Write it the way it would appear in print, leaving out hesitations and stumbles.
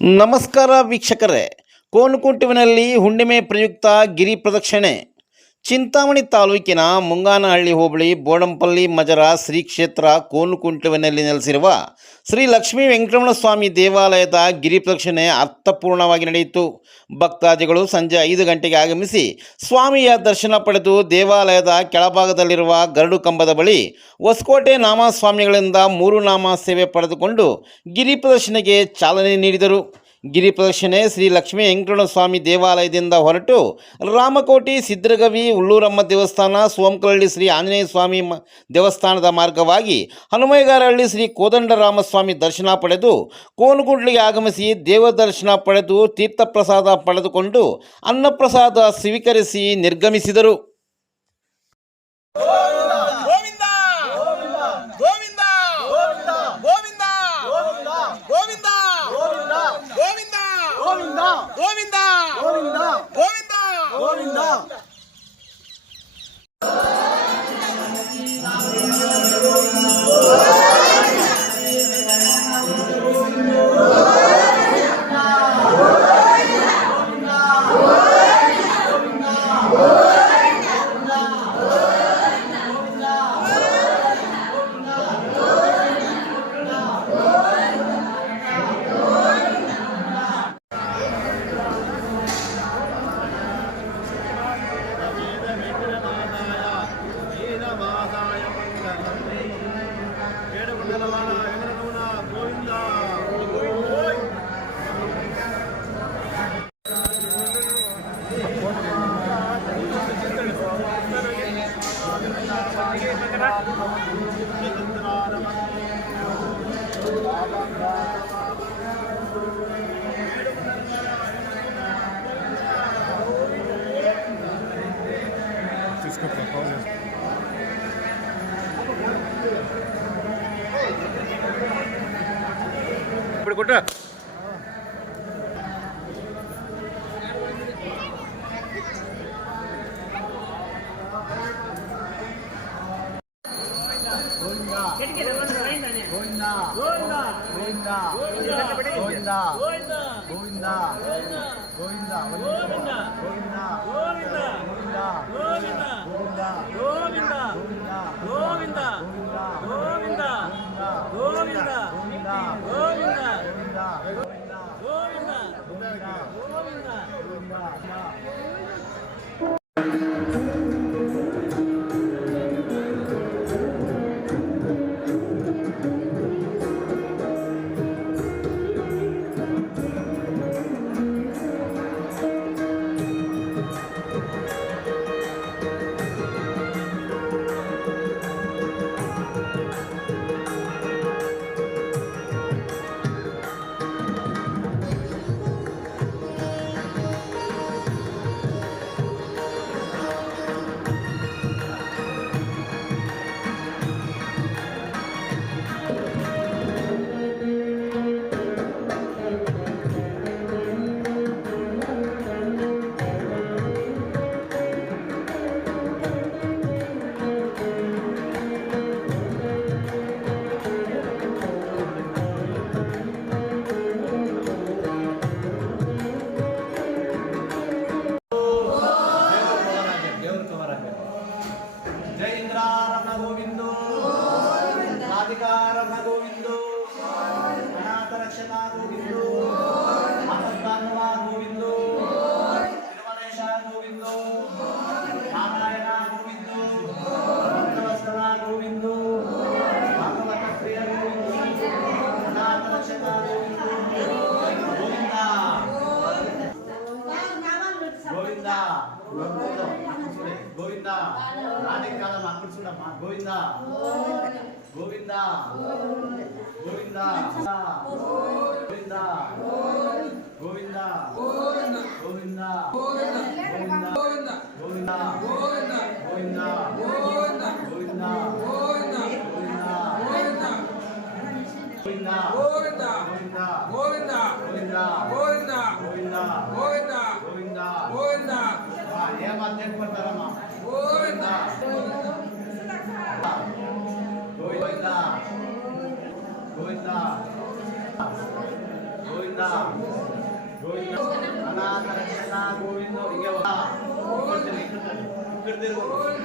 ನಮಸ್ಕಾರ ವೀಕ್ಷಕರೇ, ಕೋನಕುಂಟುವಿನಲ್ಲಿ ಹುಣ್ಣಿಮೆ ಪ್ರಯುಕ್ತ ಗಿರಿ ಪ್ರದಕ್ಷಿಣೆ. ಚಿಂತಾಮಣಿ ತಾಲೂಕಿನ ಮುಂಗಾನಹಳ್ಳಿ ಹೋಬಳಿ ಬೋಡಂಪಲ್ಲಿ ಮಜರ ಶ್ರೀ ಕ್ಷೇತ್ರ ಕೋನಕುಂಟುವಿನಲ್ಲಿ ನೆಲೆಸಿರುವ ಶ್ರೀ ಲಕ್ಷ್ಮೀ ವೆಂಕಟರಮಣ ಸ್ವಾಮಿ ದೇವಾಲಯದ ಗಿರಿ ಪ್ರದಕ್ಷಿಣೆ ಅರ್ಥಪೂರ್ಣವಾಗಿ ನಡೆಯಿತು. ಭಕ್ತಾದಿಗಳು ಸಂಜೆ 5 ಗಂಟೆಗೆ ಆಗಮಿಸಿ ಸ್ವಾಮಿಯ ದರ್ಶನ ಪಡೆದು ದೇವಾಲಯದ ಕೆಳಭಾಗದಲ್ಲಿರುವ ಗರುಡು ಕಂಬದ ಬಳಿ ಹೊಸಕೋಟೆ ನಾಮಸ್ವಾಮಿಗಳಿಂದ 3 ನಾಮ ಸೇವೆ ಪಡೆದುಕೊಂಡು ಗಿರಿ ಪ್ರದಕ್ಷಿಣೆಗೆ ಚಾಲನೆ ನೀಡಿದರು. ಗಿರಿ ಪ್ರದಕ್ಷಿಣೆ ಶ್ರೀ ಲಕ್ಷ್ಮೀ ವೆಂಕಟರಮಣ ಸ್ವಾಮಿ ದೇವಾಲಯದಿಂದ ಹೊರಟು ರಾಮಕೋಟಿ, ಸಿದ್ಧಗವಿ, ಉಳ್ಳೂರಮ್ಮ ದೇವಸ್ಥಾನ, ಸೋಮಕಲಹಳ್ಳಿ ಶ್ರೀ ಆಂಜನೇಯ ಸ್ವಾಮಿ ದೇವಸ್ಥಾನದ ಮಾರ್ಗವಾಗಿ ಹನುಮೈಗಾರಹಳ್ಳಿ ಶ್ರೀ ಕೋದಂಡರಾಮಸ್ವಾಮಿ ದರ್ಶನ ಪಡೆದು ಕೋನಕುಂಟಲಿಗೆ ಆಗಮಿಸಿ ದೇವ ದರ್ಶನ ಪಡೆದು ತೀರ್ಥಪ್ರಸಾದ ಪಡೆದುಕೊಂಡು ಅನ್ನಪ್ರಸಾದ ಸ್ವೀಕರಿಸಿ ನಿರ್ಗಮಿಸಿದರು. ಗೋವಿಂದ ಗೋವಿಂದ ಗೋವಿಂದ ಗೋವಿಂದ. ఇప్పుడు గోవింద రాణి కాలం అక్కడ చూడమ్మా. గోవింద గోవింద గోవింద గోవింద గోవింద గోవింద గోవింద గోవింద గోవింద గోవింద గోవింద ఏమర్థం పడతారమ్మా. గోవింద గోవింద గోవింద గోవింద